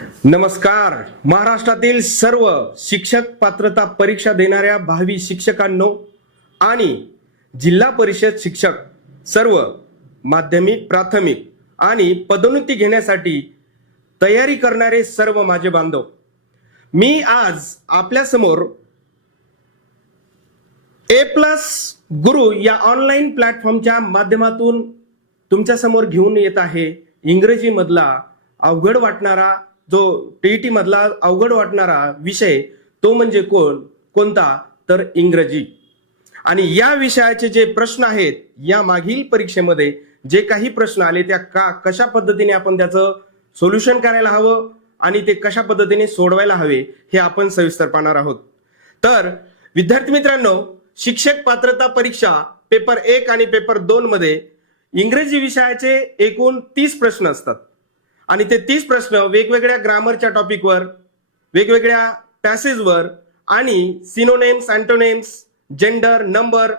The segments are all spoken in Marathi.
नमस्कार. महाराष्ट्रातील सर्व शिक्षक पात्रता परीक्षा देणाऱ्या भावी शिक्षकांनो आणि जिल्हा परिषद शिक्षक, सर्व माध्यमिक, प्राथमिक आणि पदोन्नती घेण्यासाठी तयारी करणारे सर्व माझे बांधव, मी आज आपल्या समोर ए प्लस गुरु या ऑनलाईन प्लॅटफॉर्मच्या माध्यमातून तुमच्या समोर घेऊन येत आहे इंग्रजी मधला अवघड वाटणारा, जो टीईटी मधला अवघड वाटणारा विषय, तो म्हणजे कोणता तर इंग्रजी. आणि या विषयाचे जे प्रश्न आहेत, या मागील परीक्षेमध्ये जे काही प्रश्न आले त्या कशा पद्धतीने आपण त्याचं सोल्युशन करायला हवं आणि ते कशा पद्धतीने सोडवायला हवे हे आपण सविस्तर पाहणार आहोत. तर विद्यार्थी मित्रांनो, शिक्षक पात्रता परीक्षा पेपर 1 आणि पेपर 2 मध्ये इंग्रजी विषयाचे एकूण 30 प्रश्न असतात आणि ते 30 प्रश्न वेगवेगळ्या ग्रामरच्या टॉपिकवर, वेगवेगळ्या पॅसेजवर आणि सिनोनेम्स, अँटोनेम्स, जेंडर, नंबर,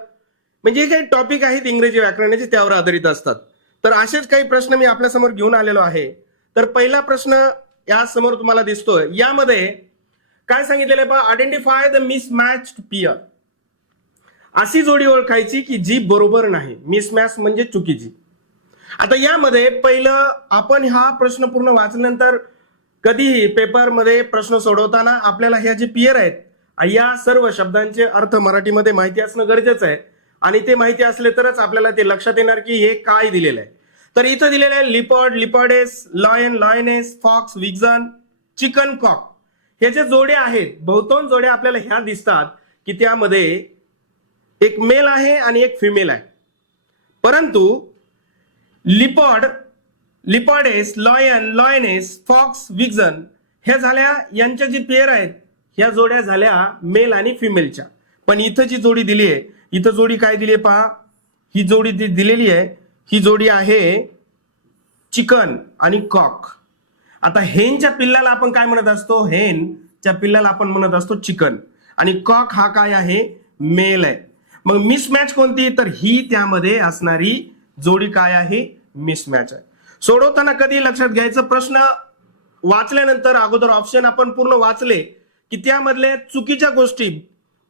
म्हणजे काही टॉपिक आहेत इंग्रजी व्याकरणाचे, त्यावर आधारित असतात. तर असेच काही प्रश्न मी आपल्या समोर घेऊन आलेलो आहे. तर पहिला प्रश्न या समोर तुम्हाला दिसतोय. यामध्ये काय सांगितलेलं आहे पहा, आयडेंटिफाय द मिसमॅच्ड पेअर. अशी जोडी ओळखायची की जी बरोबर नाही. मिसमॅच म्हणजे चुकीची. आता यामध्ये पहिलं आपण हा प्रश्न पूर्ण वाचल्यानंतर, कधीही पेपरमध्ये प्रश्न सोडवताना आपल्याला ह्या जे पेअर आहेत, या सर्व शब्दांचे अर्थ मराठीमध्ये माहिती असणं गरजेचं आहे. आणि ते माहिती असले तरच आपल्याला ते लक्षात येणार की हे काय दिलेलं आहे. तर इथं दिलेलं आहे leopard, leopardess, lion, lioness, fox, vixen, chicken, cock. हे जे जोड्या आहेत, बहुतांश जोड्या आपल्याला ह्या दिसतात की त्यामध्ये एक मेल आहे आणि एक फिमेल आहे. परंतु leopard, leopardess, lion, lioness, fox, विक्झन ह्या झाल्या, यांच्या जी पेअर आहेत ह्या जोड्या झाल्या मेल आणि फिमेलच्या. पण इथं जी जोडी दिली आहे, इथं जोडी काय दिली आहे पहा, ही जोडी दिलेली आहे, ही जोडी आहे चिकन आणि कॉक. आता हेनच्या पिल्लाला आपण काय म्हणत असतो, हेनच्या पिल्लाला आपण म्हणत असतो चिकन, आणि कॉक हा काय आहे, मेल आहे. मग मिसमॅच कोणती, तर ही त्यामध्ये असणारी जोडी काय आहे, मिसमॅच आहे. सोडवताना कधी लक्षात घ्यायचं, प्रश्न वाचल्यानंतर अगोदर ऑप्शन आपण पूर्ण वाचले की त्यामधले चुकीच्या गोष्टी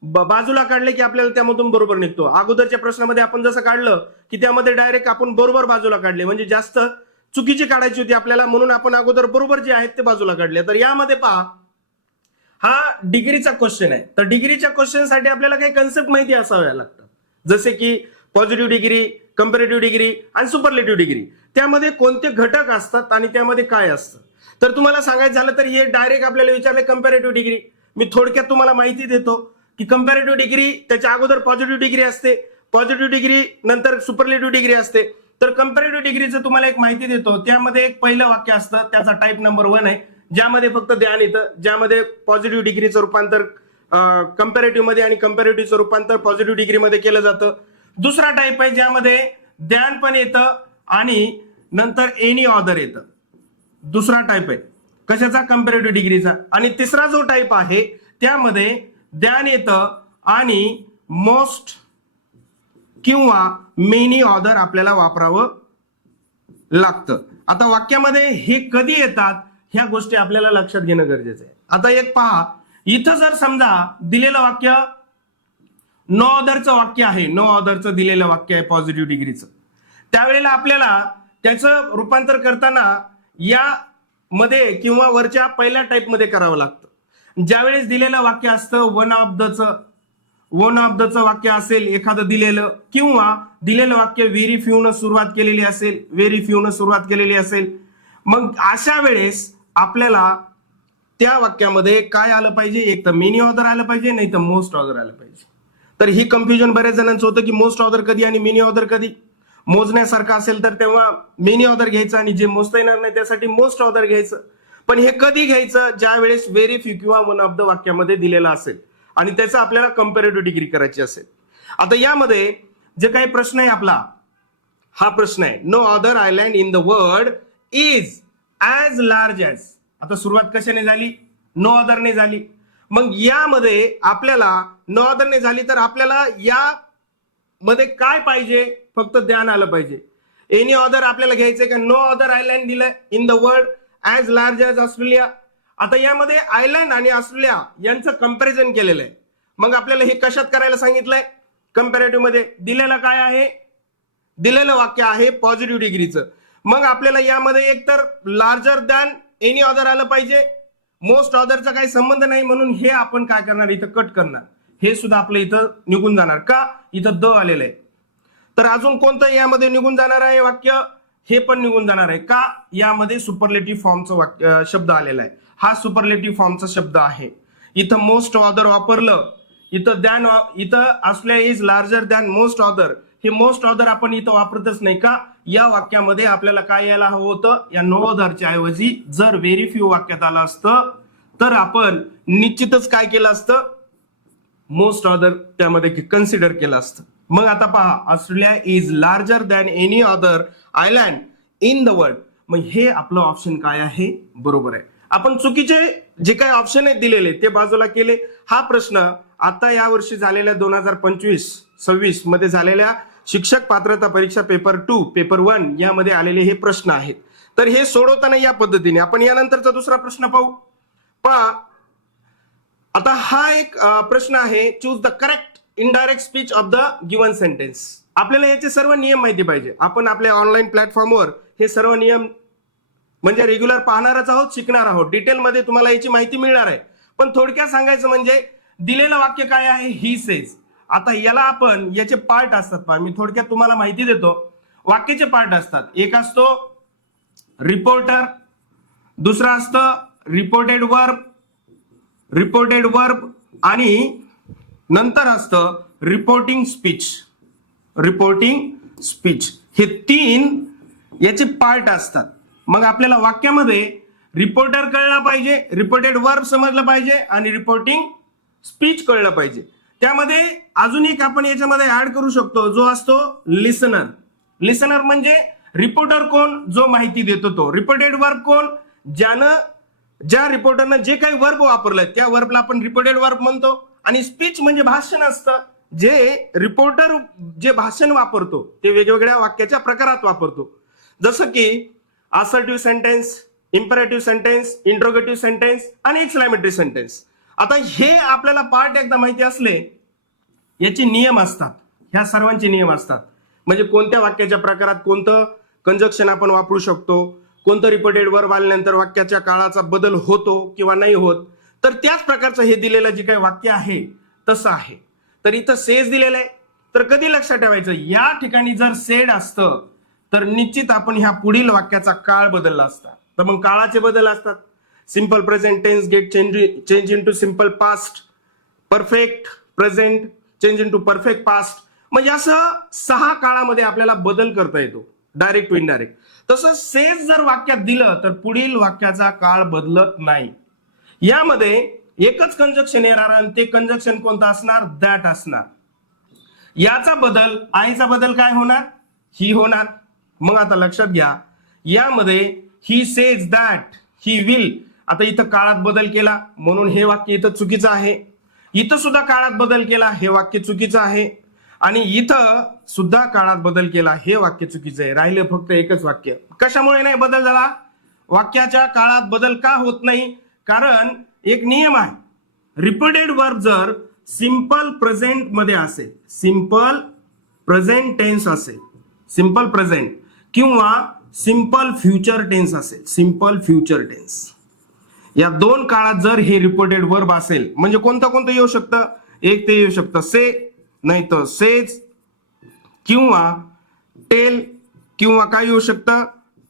बाजूला काढले की आपल्याला त्यामधून बरोबर निघतो. अगोदरच्या प्रश्नामध्ये आपण जसं काढलं की त्यामध्ये डायरेक्ट आपण बरोबर बाजूला काढले, म्हणजे जास्त चुकीची काढायची होती आपल्याला, म्हणून आपण अगोदर बरोबर जे आहेत ते बाजूला काढले. तर यामध्ये पहा, हा डिग्रीचा क्वेश्चन आहे. तर डिग्रीच्या क्वेश्चन साठी आपल्याला काही कन्सेप्ट माहिती असाव्या लागतात, जसे की पॉझिटिव्ह डिग्री, कंपॅरेटिव्ह डिग्री आणि सुपरलेटिव्ह डिग्री. त्यामध्ये कोणते घटक असतात आणि त्यामध्ये काय असतं. तर तुम्हाला सांगायचं झालं तर हे डायरेक्ट आपल्याला विचारले कंपॅरेटिव्ह डिग्री. मी थोडक्यात तुम्हाला माहिती देतो की कंपॅरेटिव्ह डिग्री, त्याच्या अगोदर पॉझिटिव्ह डिग्री असते, पॉझिटिव्ह डिग्री नंतर सुपरलेटिव्ह डिग्री असते. तर कंपॅरेटिव्ह डिग्रीचं तुम्हाला एक माहिती देतो. त्यामध्ये एक पहिलं वाक्य असतं, त्याचा टाईप नंबर 1 आहे, ज्यामध्ये फक्त ध्यान येतं, ज्यामध्ये पॉझिटिव्ह डिग्रीचं रूपांतर कंपॅरेटिव्ह मध्ये आणि कंपॅरेटिव्हचं रूपांतर पॉझिटिव्ह डिग्रीमध्ये केलं जातं. दुसरा टाईप आहे ज्यामध्ये ध्यान पण येतं आणि नंतर एनी ऑदर येतं. दुसरा टाईप आहे कशाचा, कंपॅरेटिव्ह डिग्रीचा. आणि तिसरा जो टाईप आहे त्यामध्ये ध्यान येतं आणि मोस्ट किंवा मेनी ऑदर आपल्याला वापरावं लागतं. आता वाक्यामध्ये हे कधी येतात ह्या गोष्टी आपल्याला लक्षात घेणं गरजेचं आहे. आता एक पहा, इथं जर समजा दिलेलं वाक्य नो ऑदरचं वाक्य आहे, नो ऑदरचं दिलेलं वाक्य आहे पॉझिटिव्ह डिग्रीचं, त्यावेळेला आपल्याला त्याचं रूपांतर करताना या मध्ये किंवा वरच्या पहिल्या टाईप मध्ये करावं लागतं. ज्यावेळेस दिलेलं वाक्य असतं वन ऑफ दचं वाक्य असेल एखादं दिलेलं, किंवा दिलेलं वाक्य व्हेरी फ्यूनं सुरुवात केलेली असेल, व्हेरी फ्यूनं सुरुवात केलेली असेल, मग अशा वेळेस आपल्याला त्या वाक्यामध्ये काय आलं पाहिजे, एक तर मेनी ऑदर आलं पाहिजे, नाही तर मोस्ट ऑदर आलं पाहिजे. तर ही कन्फ्युजन बऱ्याच जणांचं होतं की मोस्ट ऑदर कधी आणि मेनी ऑदर कधी. मोजण्यासारखं असेल तर तेव्हा मेनी ऑदर घ्यायचं आणि जे मोजता येणार नाही त्यासाठी मोस्ट ऑदर घ्यायचं. पण हे कधी घ्यायचं, ज्या वेळेस व्हेरी फ्यू किंवा वन ऑफ द वाक्यामध्ये दिलेलं असेल आणि त्याचं आपल्याला कंपॅरेटिव्ह डिग्री करायची असेल. आता यामध्ये जे काही प्रश्न आहे आपला, हा प्रश्न आहे, no other island in the world is as large as. आता सुरुवात कशाने झाली, नो अदरने झाली. मग यामध्ये आपल्याला नो अदरने झाली तर आपल्याला या मध्ये काय पाहिजे, फक्त ध्यान आलं पाहिजे. एनी अदर आपल्याला घ्यायचंय का, नो अदर आयलँड दिलंय in the world as large as Australia. आता यामध्ये आयर्लंड आणि ऑस्ट्रेलिया यांचं कंपॅरिझन केलेलं आहे. मग आपल्याला हे कशात करायला सांगितलंय? कंपॅरेटिव्ह मध्ये. दिलेलं काय आहे? दिलेलं वाक्य आहे पॉझिटिव्ह डिग्रीचं. मग आपल्याला यामध्ये एकतर लार्जर दॅन एनी अदर आलं पाहिजे. मोस्ट अदरचा काही संबंध नाही, म्हणून हे आपण काय करणार? इथं कट करणार. हे सुद्धा आपलं इथं निघून जाणार. का? इथं द आलेलं आहे. तर अजून कोणतं यामध्ये निघून जाणार आहे वाक्य? हे पण निघून जाणार आहे. का? यामध्ये सुपरलेटिव्ह फॉर्मचं वाक्य शब्द आलेला आहे. हा सुपरलेटिव्ह फॉर्मचा शब्द आहे. इथं मोस्ट ऑदर वापरलं. इथं दॅन, इथं Australia is larger than most other. हे मोस्ट ऑदर आपण इथं वापरतच नाही. का? या वाक्यामध्ये आपल्याला काय यायला हवं होतं? या नो ऑदरच्या ऐवजी जर व्हेरी फ्यू वाक्यात आलं असतं तर आपण निश्चितच काय केलं असतं? मोस्ट ऑदर त्यामध्ये कन्सिडर केलं असतं. मग आता पहा, Australia is larger than any other island in the world. मग हे आपलं ऑप्शन काय आहे? बरोबर आहे. आपण चुकीचे जे काही ऑप्शन आहेत दिलेले ते बाजूला केले. हा प्रश्न आता या वर्षी झालेल्या 2025-26 मध्ये झालेल्या शिक्षक पात्रता परीक्षा पेपर 2, पेपर 1 यामध्ये आलेले हे प्रश्न आहेत. तर हे सोडवताना या पद्धतीने आपण यानंतरचा दुसरा प्रश्न पाहू. पहा, आता हा एक प्रश्न आहे, choose the correct indirect speech of the given sentence. आपल्याला याचे सर्व नियम माहिती पाहिजे. आपण आपल्या ऑनलाईन प्लॅटफॉर्मवर हे सर्व नियम म्हणजे रेग्युलर पाहणारच आहोत, शिकणार आहोत. डिटेलमध्ये तुम्हाला याची माहिती मिळणार आहे. पण थोडक्यात सांगायचं म्हणजे दिलेलं वाक्य काय आहे? He says. आता याला आपण याचे पार्ट असतात पहा, मी थोडक्यात तुम्हाला माहिती देतो. वाक्याचे पार्ट असतात. एक असतो रिपोर्टर, दुसरा असतं रिपोर्टेड वर्ब आणि नंतर असतं रिपोर्टिंग स्पीच. हे 3 याचे पार्ट असतात. मग आपल्याला वाक्यामध्ये रिपोर्टर कळला पाहिजे, रिपोर्टेड वर्ब समजलं पाहिजे आणि रिपोर्टिंग स्पीच कळलं पाहिजे. त्यामध्ये अजून एक आपण याच्यामध्ये ऍड करू शकतो, जो असतो लिसनर. लिसनर म्हणजे रिपोर्टर कोण? जो माहिती देतो तो. रिपोर्टेड वर्ब कोण? ज्या रिपोर्टरनं जे काही वर्ब वापरलंय त्या वर्बला आपण रिपोर्टेड वर्ब म्हणतो. आणि स्पीच म्हणजे भाषण असतं. जे रिपोर्टर जे भाषण वापरतो ते वेगवेगळ्या वाक्याच्या प्रकारात वापरतो. जसं की assertive sentence, imperative sentence, interrogative sentence आणि एक्सक्लेमेटरी सेंटेन्स. आता हे आपल्याला पार्ट एकदा माहिती असले, याचे नियम असतात, ह्या सर्वांचे नियम असतात. म्हणजे कोणत्या वाक्याच्या प्रकारात कोणतं कंजक्शन आपण वापरू शकतो, कोणतं रिपोर्टेड वर्ब आल्यानंतर वाक्याच्या काळाचा बदल होतो किंवा नाही होत. तर त्याच प्रकारचं हे दिलेलं जे काही वाक्य आहे तसं आहे. तर इथं सेज दिलेलं आहे. तर कधी लक्षात ठेवायचं, या ठिकाणी जर सेड असतं तर निश्चित आपण ह्या पुढील वाक्याचा काळ बदलला असता. तर मग काळाचे बदल असतात. Simple present tense get change into simple past, perfect present change into perfect past. म्हणजे असं 6 काळामध्ये आपल्याला बदल करता येतो, डायरेक्ट टू इनडायरेक्ट. तसं सेज जर वाक्यात दिलं तर पुढील वाक्याचा काळ बदलत नाही. यामध्ये एकच कंजक्शन येणार आणि ते कंजक्शन कोणतं असणार? दॅट असणार. याचा बदल, आयचा बदल काय होणार? ही होणार. मग आता लक्षात घ्या, यामध्ये he says that, he will. आता इथं काळात बदल केला म्हणून हे वाक्य इथं चुकीचं आहे. इथं सुद्धा काळात बदल केला, हे वाक्य चुकीचं आहे. आणि इथं सुद्धा काळात बदल केला, हे वाक्य चुकीचं आहे. राहिलं फक्त एकच वाक्य. कशामुळे नाही बदल झाला? वाक्याच्या काळात बदल का होत नाही? कारण एक नियम आहे, रिपोर्टेड वर्ब जर सिंपल प्रेझेंट मध्ये असेल, सिंपल प्रेझेंट टेन्स असेल, सिंपल प्रेझेंट किंवा सिंपल फ्युचर टेन्स असेल, सिंपल फ्युचर टेन्स, या 2 काळात जर हे रिपोर्टेड वर्ब असेल, म्हणजे कोणतं येऊ शकतं? एक ते येऊ शकतं से, नाही तर सेज किंवा टेल, किंवा काय येऊ शकतं?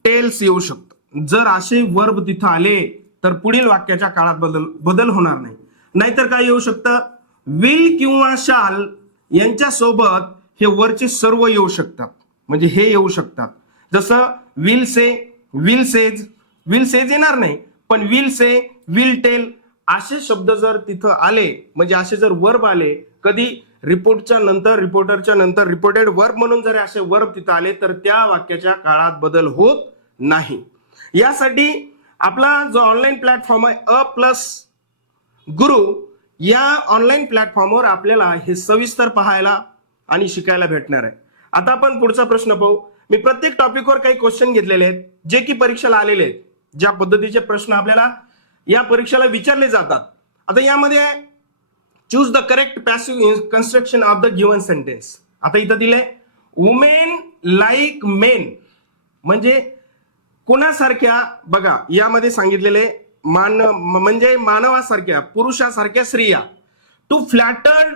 टेल्स येऊ शकतं. जर असे वर्ब तिथं आले तर पुढील वाक्याच्या काळात बदल होणार नाही. नाहीतर काय येऊ शकतं? विल किंवा शाल यांच्या सोबत हे वरचे सर्व येऊ शकतात. म्हणजे हे येऊ शकतात. जसं विल से, विल सेज येणार नाही, पण विल से, विल टेल असे शब्द जर तिथं आले, म्हणजे असे जर वर्ब आले, कधी रिपोर्टच्या नंतर, रिपोर्टरच्या नंतर रिपोर्टेड वर्ब म्हणून जर असे वर्ब तिथं आले तर त्या वाक्याच्या काळात बदल होत नाही. यासाठी आपला जो ऑनलाईन प्लॅटफॉर्म आहे +गुरु, या ऑनलाईन प्लॅटफॉर्मवर आपल्याला हे सविस्तर पाहायला आणि शिकायला भेटणार आहे. आता आपण पुढचा प्रश्न पाहू. मी प्रत्येक टॉपिकवर काही क्वेश्चन घेतलेले आहेत जे की परीक्षेला आलेले आहेत. ज्या पद्धतीचे प्रश्न आपल्याला या परीक्षेला विचारले जातात. आता यामध्ये choose the correct passive construction of the given sentence. आता इथं दिलंय वुमेन लाईक मेन, म्हणजे कोणासारख्या, बघा यामध्ये सांगितलेले म्हणजे मानवासारख्या, पुरुषासारख्या स्त्रिया. To flatter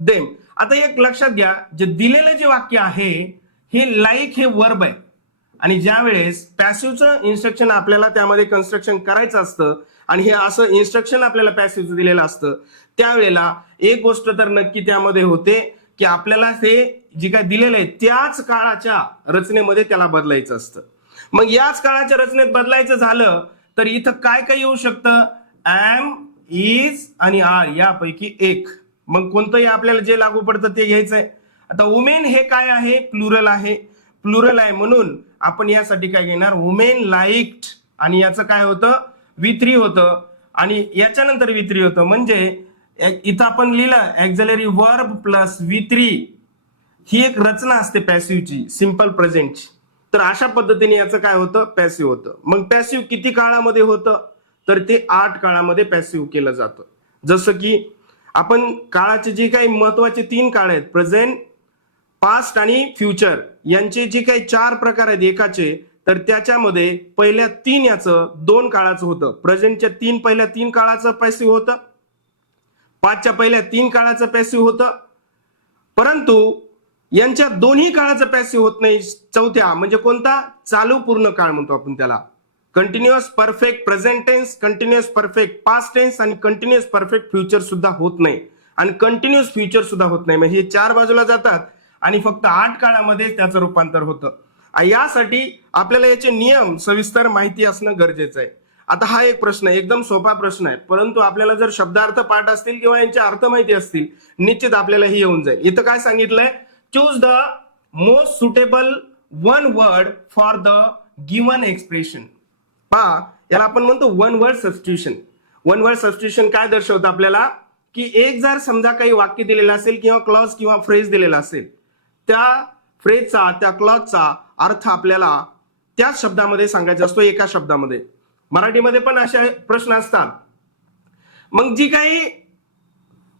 them. आता एक लक्षात घ्या, जे दिलेलं जे वाक्य आहे हे लाईक हे वर्ब आहे, आणि ज्या वेळेस पॅसिव्हचं इन्स्ट्रक्शन आपल्याला त्यामध्ये कन्स्ट्रक्शन करायचं असतं आणि हे असं इन्स्ट्रक्शन आपल्याला पॅसिव्हचं दिलेलं असतं, त्यावेळेला एक गोष्ट तर नक्की त्यामध्ये होते की आपल्याला ते जे काय दिलेलं आहे त्याच काळाच्या रचनेमध्ये त्याला बदलायचं असतं. मग याच काळाच्या रचनेत बदलायचं झालं तर इथं काय काय येऊ शकतं, एम, इज आणि आर यापैकी एक. मग कोणतंही आपल्याला जे लागू पडतं ते घ्यायचंय. आता वुमेन हे काय आहे, प्लुरल आहे, म्हणून आपण यासाठी काय घेणार, वुमेन लाईक्ड, आणि याचं काय होतं, V3 होतं, आणि याच्यानंतर V3 होतं. म्हणजे इथं आपण लिहिलं एक्झिलरी वर्ब प्लस V3, ही एक रचना असते पॅसिव्हची, सिंपल प्रेझेंटची. तर अशा पद्धतीने याचं काय होतं, पॅसिव्ह होतं. मग पॅसिव्ह किती काळामध्ये होतं, तर ते 8 काळामध्ये पॅसिव्ह केलं जातं. जसं की आपण काळाचे जे काही महत्वाचे 3 काळ आहेत, प्रेझेंट, पास्ट आणि फ्युचर, यांचे जे काही 4 प्रकार आहेत एकाचे, तर त्याच्यामध्ये पहिल्या 3 याचं 2 काळाचं होतं. प्रेझेंटच्या पहिल्या 3 काळाचं पॅसिव्ह होतं, पाचच्या पहिल्या 3 काळाचं पॅसिव्ह होतं, परंतु यांच्या दोन्ही काळाचं पॅसिव्ह होत नाही. चौथ्या म्हणजे कोणता, चालू पूर्ण काळ म्हणतो आपण त्याला. Continuous perfect present tense, continuous perfect past tense आणि कंटिन्युअस परफेक्ट फ्युचर सुद्धा होत नाही, आणि कंटिन्युअस फ्युचर सुद्धा होत नाही. म्हणजे हे 4 बाजूला जातात आणि फक्त 8 काळामध्ये त्याचं रूपांतर होतं. यासाठी आपल्याला याचे नियम सविस्तर माहिती असणं गरजेचं आहे. आता हा एक प्रश्न आहे, एकदम सोपा प्रश्न आहे, परंतु आपल्याला जर शब्दार्थ पाठ असतील किंवा यांचे अर्थ माहिती असतील, निश्चित आपल्याला ही येऊन जाईल. इथं काय सांगितलंय, choose the most suitable one word for the given expression. पहा, याला आपण म्हणतो one word substitution. One word substitution काय दर्शवतं आपल्याला, की एक जर समजा काही वाक्य दिलेलं असेल किंवा क्लॉज किंवा फ्रेज दिलेला असेल, त्या फ्रेजचा, त्या क्लॉजचा अर्थ आपल्याला त्याच शब्दामध्ये सांगायचा असतो, एका शब्दामध्ये. मराठीमध्ये पण असे प्रश्न असतात. मग जी काही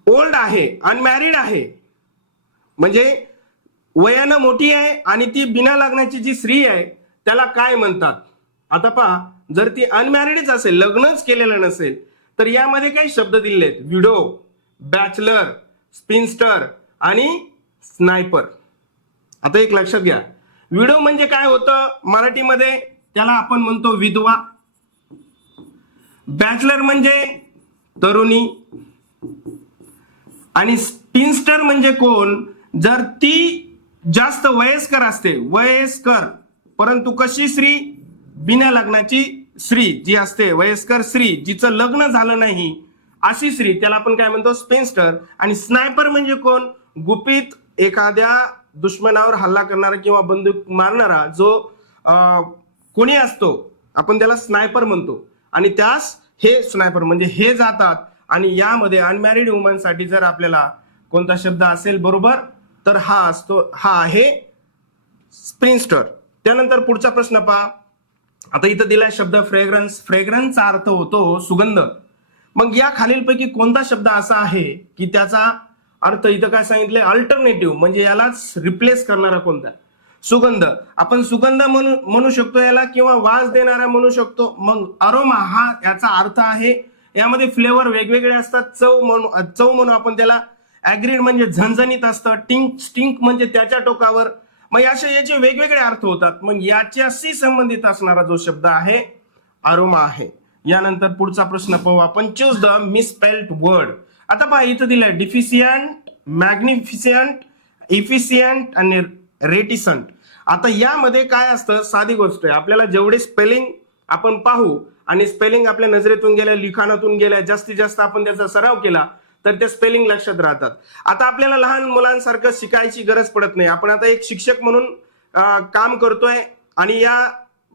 ओल्ड आहे, अनमॅरिड आहे, म्हणजे वयानं मोठी आहे आणि ती बिना लग्नाची जी स्त्री आहे त्याला काय म्हणतात. आता पहा, जर ती अनमॅरिडच असेल, लग्नच केलेलं नसेल, तर यामध्ये काही शब्द दिलेले आहेत, विडो, बॅचलर, स्पिन्स्टर आणि स्नायपर. आता एक लक्षात घ्या, विडो म्हणजे काय होतं मराठीमध्ये, त्याला आपण म्हणतो विधवा. बॅचलर म्हणजे तरुणी, आणि स्पिन्स्टर म्हणजे कोण, जर ती जास्त वयस्कर असते, वयस्कर परंतु कशी स्त्री, बिना लग्नाची स्त्री जी असते, वयस्कर स्त्री जिचं लग्न झालं नाही अशी स्त्री, त्याला आपण काय म्हणतो, स्पिन्स्टर. आणि स्नायपर म्हणजे कोण, गुपित एखाद्या दुश्मनावर हल्ला करणारा किंवा बंदूक मारणारा जो कोणी असतो, आपण त्याला स्नायपर म्हणतो. आणि त्यास हे स्नायपर म्हणजे हे जातात. आणि यामध्ये अनमॅरिड वुमन साठी जर आपल्याला कोणता शब्द असेल बरोबर, तर हा असतो, हा आहे स्पिन्स्टर. त्यानंतर पुढचा प्रश्न पहा. आता इथं दिलाय शब्द फ्रेग्रन्स. फ्रेग्रन्सचा अर्थ होतो सुगंध. मग या खालीलपैकी कोणता शब्द असा आहे की त्याचा अर्थ इथं काय सांगितलंय, अल्टरनेटिव्ह, म्हणजे यालाच रिप्लेस करणारा कोणता, सुगंध. आपण सुगंध म्हणू शकतो याला, किंवा वास देणारा म्हणू शकतो. मग अरोमा हा याचा अर्थ आहे. यामध्ये फ्लेवर वेगवेगळे असतात. चव म्हणू आपण त्याला. ऍग्रीड म्हणजे झणझणीत असतं. स्टिंक म्हणजे त्याच्या टोकावर. मग असे याचे वेगवेगळे अर्थ होतात. मग याच्याशी संबंधित असणारा जो शब्द आहे अरोमा आहे. यानंतर पुढचा प्रश्न पाहू आपण, चूज द मिसस्पेल्ड वर्ड. आता पहा, इथं दिलंय डिफिशियंट, मॅग्निफिशियंट, इफिशियंट आणि रेटिसंट. आता यामध्ये काय असतं, साधी गोष्ट आहे. आपल्याला जेवढे स्पेलिंग आपण पाहू आणि स्पेलिंग आपल्या नजरेतून गेल्या, लिखाणातून गेल्या, जास्तीत जास्त आपण त्याचा सराव केला तर ते स्पेलिंग लक्षात राहतात. आता आपल्याला लहान मुलांसारखं शिकायची गरज पडत नाही. आपण आता एक शिक्षक म्हणून काम करतोय आणि या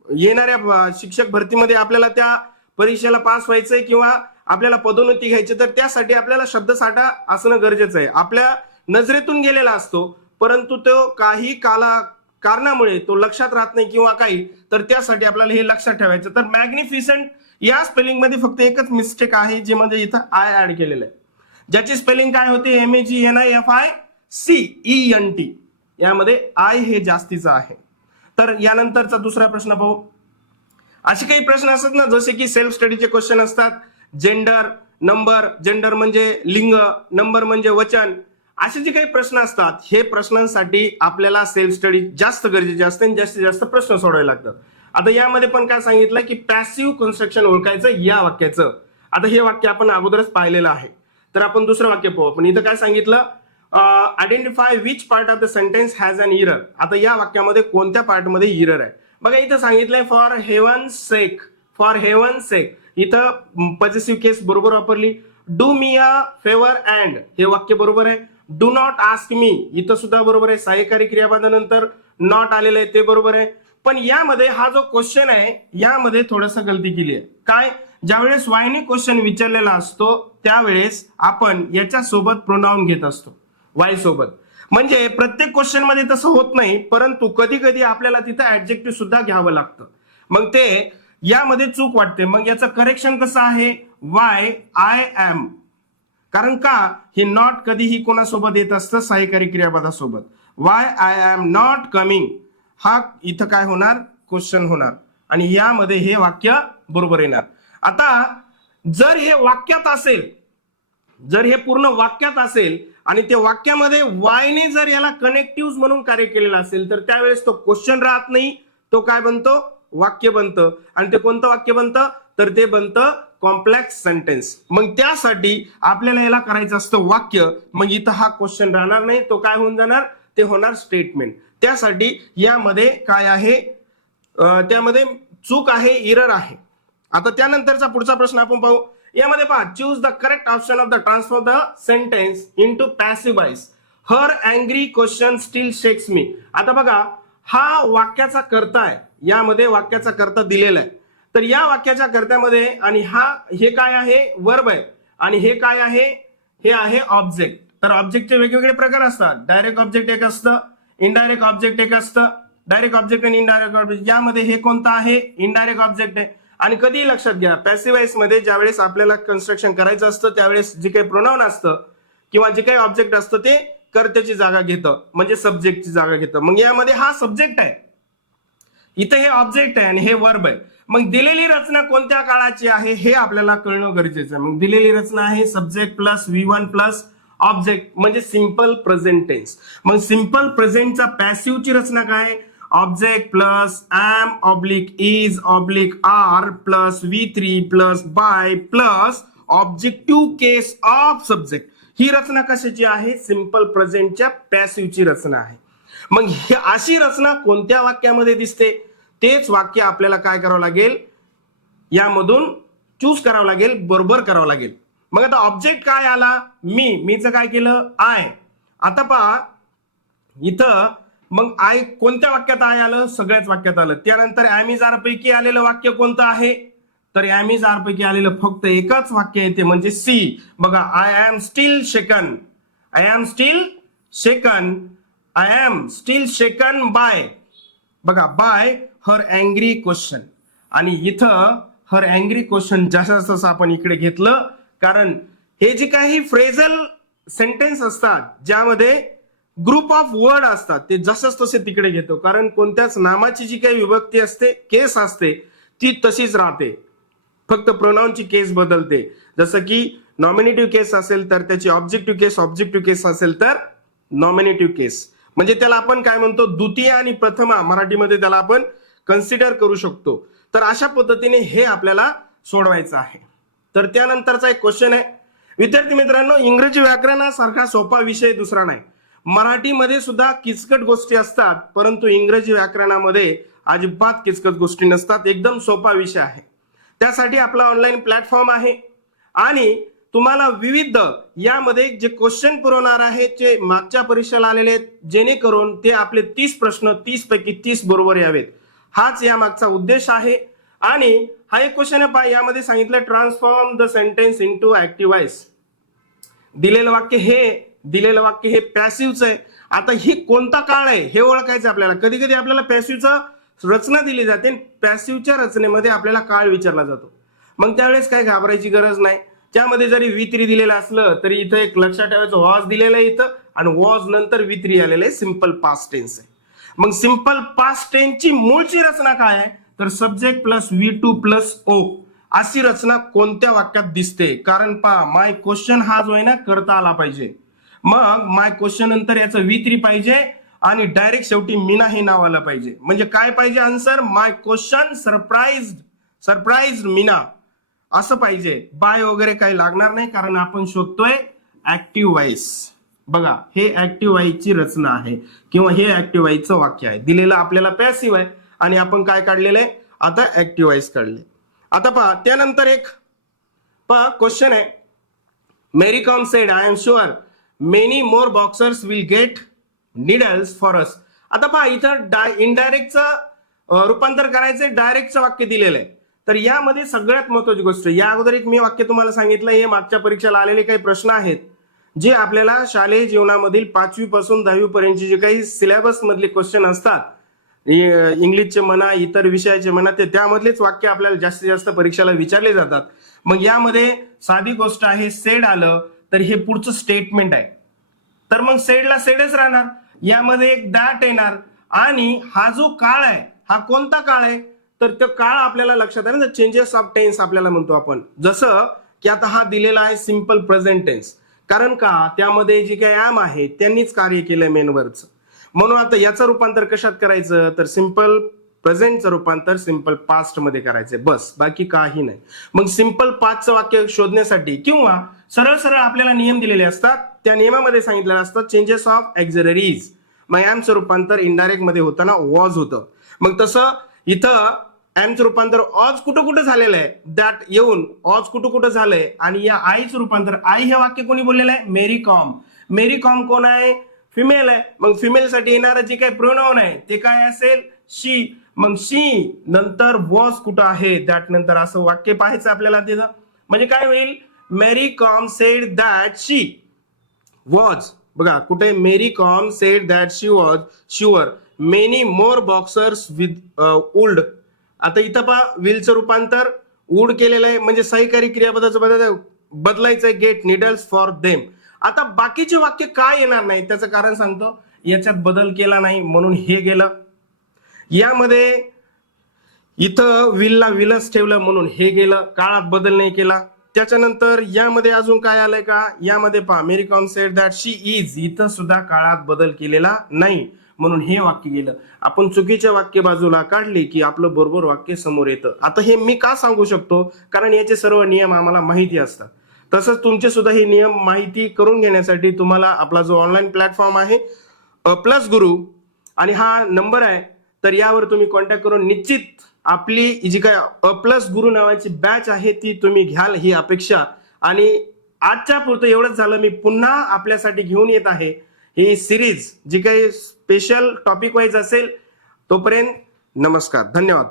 येणाऱ्या शिक्षक भरतीमध्ये आपल्याला त्या परीक्षेला पास व्हायचंय किंवा आपल्याला पदोन्नती घ्यायची, तर त्यासाठी आपल्याला शब्दसाठा असणं गरजेचं आहे. आपल्या नजरेतून गेलेला असतो, परंतु तो काही कारणामुळे तो लक्षात राहत नाही किंवा काही, तर त्यासाठी आपल्याला हे लक्षात ठेवायचं. तर मॅग्निफिसंट या स्पेलिंग मध्ये फक्त एकच मिस्टेक आहे, जे म्हणजे इथं आय ऍड केलेलं आहे, ज्याची स्पेलिंग काय होते MAGNIFICENT, यामध्ये आय हे जास्तीचं आहे. तर यानंतरचा दुसरा प्रश्न पाहू. असे काही प्रश्न असतात ना, जसे की सेल्फ स्टडीचे क्वेश्चन असतात. जेंडर, नंबर, जेंडर म्हणजे लिंग, नंबर म्हणजे वचन, असे जे काही प्रश्न असतात, हे प्रश्नांसाठी आपल्याला सेल्फ स्टडी जास्त गरजेचे असते आणि जास्तीत जास्त प्रश्न सोडवावे लागतात. आता यामध्ये पण काय सांगितलं की पॅसिव्ह कन्स्ट्रक्शन ओळखायचं या वाक्याचं. आता हे वाक्य आपण अगोदरच पाहिलेलं आहे, तर आपण दुसरं वाक्य पाहू. पण इथं काय सांगितलं, identify which part of the sentence has an error. आता या वाक्यामध्ये कोणत्या पार्टमध्ये इरर आहे बघा. इथं सांगितलंय for heaven sec, for heaven सेक, इथं पॉझिटिव्ह केस बरोबर वापरली. Do me a favour and, हे वाक्य बरोबर आहे. डू नॉट आस्क मी, इथं सुद्धा बरोबर आहे. सहाय्यकारी क्रियापदानंतर नॉट आलेलं आहे, ते बरोबर आहे. पण यामध्ये हा जो क्वेश्चन आहे, यामध्ये थोडंसं गलती केली आहे. काय, ज्यावेळेस वायने क्वेश्चन विचारलेला असतो त्यावेळेस आपण याच्या सोबत प्रोनाउन घेत असतो, वाय सोबत. म्हणजे प्रत्येक क्वेश्चन मध्ये तसं होत नाही, परंतु कधी कधी आपल्याला तिथं ऍडजेक्टिव्ह सुद्धा घ्यावं लागतं. मग ते यामध्ये चूक वाटते. मग याचं करेक्शन कसं आहे, वाय आय एम. कारण का, हे नॉट कधीही कोणासोबत येत असतं, सहाय्यकारी क्रियापदासोबत. Why I am not coming, हा इथं काय होणार, क्वेश्चन होणार, आणि यामध्ये हे वाक्य बरोबर येणार. आता जर हे वाक्यात असेल, जर हे पूर्ण वाक्यात असेल आणि ते वाक्यामध्ये वायने जर याला कनेक्टिव्ह म्हणून कार्य केलेलं असेल, तर त्यावेळेस तो क्वेश्चन राहत नाही, तो काय बनतो, वाक्य बनतं. आणि ते कोणतं वाक्य बनतं, तर ते बनतं कॉम्प्लेक्स सेंटेन्स. मग त्यासाठी आपल्याला याला करायचं असतं वाक्य. मग इथं हा क्वेश्चन राहणार नाही, तो काय होऊन जाणार, ते होणार स्टेटमेंट. त्यासाठी यामध्ये काय आहे, त्यामध्ये चूक आहे, इरर आहे. आता त्यानंतरचा पुढचा प्रश्न आपण पाहू. यामध्ये पहा, choose the correct option of the transform the sentence into passive voice. Her angry question still shakes me. आता बघा, हा वाक्याचा कर्ता आहे, यामध्ये वाक्याचा कर्ता दिलेला आहे. तर या वाक्याच्या कर्त्यामध्ये, आणि हे काय आहे, वर्ब आहे, आणि हे काय आहे, हे आहे ऑब्जेक्ट. तर ऑब्जेक्टचे वेगवेगळे प्रकार असतात. डायरेक्ट ऑब्जेक्ट एक असतं, इनडायरेक्ट ऑब्जेक्ट एक असतं. डायरेक्ट ऑब्जेक्ट आणि इनडायरेक्ट ऑब्जेक्ट, यामध्ये हे कोणतं आहे, इनडायरेक्ट ऑब्जेक्ट आहे. आणि कधी लक्षात घ्या, पॅसिव्ह वॉइस मध्ये ज्यावेळेस आपल्याला कन्स्ट्रक्शन करायचं असतं, त्यावेळेस जे काही प्रोनाउन असतं किंवा जे काही ऑब्जेक्ट असतं ते कर्त्याची जागा घेतं, म्हणजे सब्जेक्टची जागा घेतं. मग यामध्ये हा सब्जेक्ट आहे, इथं हे ऑब्जेक्ट आहे, आणि हे वर्ब आहे. मग दिलेली रचना कोणत्या काळाची आहे हे आपल्याला कळणं गरजेचं आहे. मग दिलेली रचना आहे subject plus V1 plus object, म्हणजे सिंपल प्रेझेंट टेन्स. मग सिंपल प्रेझेंटचा पॅसिव्हची रचना काय, object plus am oblique is oblique are plus V3 plus by plus objective case of subject. ही रचना कशाची आहे, सिंपल प्रेझेंटच्या पॅसिव्हची रचना आहे. मग ही अशी रचना कोणत्या वाक्यामध्ये दिसते, तेच वाक्य आपल्याला काय करावं लागेल, यामधून चूज करावं लागेल, बरोबर करावं लागेल. मग आता ऑब्जेक्ट काय आला, मीचं काय केलं, आय. आता पहा इथं, मग आय कोणत्या वाक्यात आय आलं, सगळ्याच वाक्यात आलं. त्यानंतर ॲमिजार पैकी आलेलं वाक्य कोणतं आहे, तर ॲमिजार पैकी आलेलं फक्त एकच वाक्य येते, म्हणजे सी. बघा, I am still shaken, I am still shaken, I am still shaken by, बघा, बाय हर अँग्री क्वेश्चन. आणि इथं हर अँग्री क्वेश्चन जसं तसं आपण इकडे घेतलं, कारण हे जे काही फ्रेझल सेंटेन्स असतात, ज्यामध्ये ग्रुप ऑफ वर्ड असतात, ते जसंच तसे तिकडे घेतो. कारण कोणत्याच नामाची जी काही विभक्ती असते, केस असते, ती तशीच राहते, फक्त प्रोनाउनची केस बदलते. जसं की नॉमिनेटिव्ह केस असेल तर त्याची ऑब्जेक्टिव्ह केस, ऑब्जेक्टिव्ह केस असेल तर नॉमिनेटिव्ह केस. म्हणजे त्याला आपण काय म्हणतो, द्वितीय आणि प्रथमा, मराठीमध्ये त्याला आपण कन्सिडर करू शकतो. तर अशा पद्धतीने हे आपल्याला सोडवायचं आहे. तर त्यानंतरचा एक क्वेश्चन आहे, विद्यार्थी मित्रांनो, इंग्रजी व्याकरणासारखा सोपा विषय दुसरा नाही. मराठीमध्ये सुद्धा किचकट गोष्टी असतात, परंतु इंग्रजी व्याकरणामध्ये अजिबात किचकट गोष्टी नसतात. एकदम सोपा विषय आहे. त्यासाठी आपला ऑनलाईन प्लॅटफॉर्म आहे, आणि तुम्हाला विविध यामध्ये जे क्वेश्चन पुरवणार आहे ते मागच्या परीक्षेला आलेले आहेत, जेणेकरून ते आपले 30 प्रश्न 30 पैकी 30 बरोबर यावेत, हाच या मागचा उद्देश आहे. आणि हा एक क्वेश्चन आहे, यामध्ये सांगितलं transform the sentence into active voice. दिलेलं वाक्य हे पॅसिव्हचं आहे. आता ही कोणता काळ आहे हे ओळखायचं आपल्याला. कधी कधी आपल्याला पॅसिव्हचं रचना दिली जाते, पॅसिव्हच्या रचनेमध्ये आपल्याला काळ विचारला जातो. मग त्यावेळेस काय घाबरायची गरज नाही. त्यामध्ये जरी V3 दिलेलं असलं तरी इथं एक लक्षात ठेवायचं वॉज दिलेलं आहे इथं, आणि वॉज नंतर V3 आलेलं आहे, सिंपल पास्ट टेन्स आहे. मग सिंपल पास्ट टेन्सची मूळची रचना काय आहे, तर subject plus V2 plus O अशी रचना कोणत्या वाक्यात दिसते. कारण पहा, माय क्वेश्चन हा जो आहे ना करता आला पाहिजे. मग माय क्वेश्चन नंतर याचं V3 पाहिजे आणि डायरेक्ट शेवटी मीना हे नाव आलं पाहिजे. म्हणजे काय पाहिजे आन्सर, माय क्वेश्चन सरप्राइज्ड मीना असं पाहिजे. बाय वगैरे काही लागणार नाही, कारण आपण शोधतोय ऍक्टिव्ह व्हॉइस. बघा, हे ऍक्टिव्ह व्हॉइसची रचना आहे किंवा हे ऍक्टिव्ह व्हॉइसचं वाक्य आहे. दिलेलं आपल्याला पॅसिव्ह आहे आणि आपण काय काढलेलं आहे, आता ऍक्टिव्ह व्हॉइस काढले. आता पहा, त्यानंतर एक पहा क्वेश्चन आहे, Mary Kom said I am sure many more boxers will get needles for us. आता पहा, इथं इनडायरेक्टचं रूपांतर करायचं, डायरेक्टचं वाक्य दिलेलं आहे. तर यामध्ये सगळ्यात महत्वाची गोष्ट, या अगोदर एक मी वाक्य तुम्हाला सांगितलं, हे मागच्या परीक्षेला आलेले काही प्रश्न आहेत जे आपल्याला शालेय जीवनामधील 5वी पासून 10वी पर्यंतचे जे काही सिलेबस मधले क्वेश्चन असतात, इंग्लिशचे म्हणा इतर विषयाचे म्हणा, ते त्यामधलेच वाक्य आपल्याला जास्तीत जास्त परीक्षेला विचारले जातात. मग यामध्ये साधी गोष्ट आहे, सेड आलं तर हे पुढचं स्टेटमेंट आहे, तर मग सेडला सेडच राहणार. यामध्ये एक दॅट येणार आणि हा जो काळ आहे हा कोणता काळ आहे, तर तो काळ आपल्याला लक्षात आहे ना, चेंजेस ऑफ टेन्स आपल्याला म्हणतो आपण. जसं की आता हा दिलेला आहे सिंपल प्रेझेंट टेन्स, कारण का त्यामध्ये जे काही ऍम आहे त्यांनीच कार्य केलंय मेन वर्बचं. म्हणून आता याचं रूपांतर कशात करायचं, तर सिंपल प्रेझेंटचं रूपांतर सिंपल पास्ट मध्ये करायचंय, बस, बाकी काही नाही. मग सिंपल पास्टचं वाक्य शोधण्यासाठी किंवा सरळ सरळ आपल्याला नियम दिलेले असतात, त्या नियमामध्ये सांगितलेलं असतं चेंजेस ऑफ एक्झिलरीज. मग ऍमचं रूपांतर इनडायरेक्ट मध्ये होताना वॉज होतं. मग तसं इथं ऍमचं रूपांतर ऑज कुठं कुठं झालेलं आहे, दॅट येऊन ऑज कुठं कुठं झालंय. आणि या आईचं रूपांतर, आई हे वाक्य कोणी बोललेलं आहे, मेरी कॉम. मेरी कॉम कोण आहे, फिमेल आहे. मग फिमेल साठी येणारं जे काही प्रोनाउन आहे ते काय असेल, शी. मग शी नंतर वॉज कुठं आहे, दॅट नंतर असं वाक्य पाहायचं आपल्याला तिथं. म्हणजे काय होईल, Mary Kom said that she was. बघा कुठे, Mary Kom said that she was sure many more boxers with would. आता इथं पहा, विलचं रूपांतर वुड केलेलं आहे, म्हणजे सहकारी क्रियापदाचं बदलायचंय, गेट निडल्स फॉर देम. आता बाकीचे वाक्य काय येणार नाही त्याचं कारण सांगतो, याच्यात बदल केला नाही म्हणून हे गेलं. यामध्ये इथं विलला विलच ठेवलं म्हणून हे गेलं, काळात बदल नाही केला. त्याच्यानंतर यामध्ये अजून काय आलंय का, यामध्ये पहा, Mary Kom said that she is, इथं सुद्धा काळात बदल केलेला नाही म्हणून हे वाक्य गेलं. आपण चुकीच्या वाक्य बाजूला काढली की आपलं बरोबर वाक्य समोर येतं. आता हे मी का सांगू शकतो, कारण याचे सर्व नियम आम्हाला माहिती असतात. तसंच तुमचे सुद्धा हे नियम माहिती करून घेण्यासाठी तुम्हाला आपला जो ऑनलाईन प्लॅटफॉर्म आहे प्लस गुरु, आणि हा नंबर आहे, तर यावर तुम्ही कॉन्टॅक्ट करून निश्चित आपली जी काय प्लस गुरु नावाची बॅच आहे ती तुम्ही घ्याल ही अपेक्षा. आणि आजच्या पुरतं एवढंच झालं. मी पुन्हा आपल्यासाठी घेऊन येत आहे ही सिरीज, जी काही स्पेशल टॉपिक वाईज असेल. तोपर्यंत नमस्कार, धन्यवाद.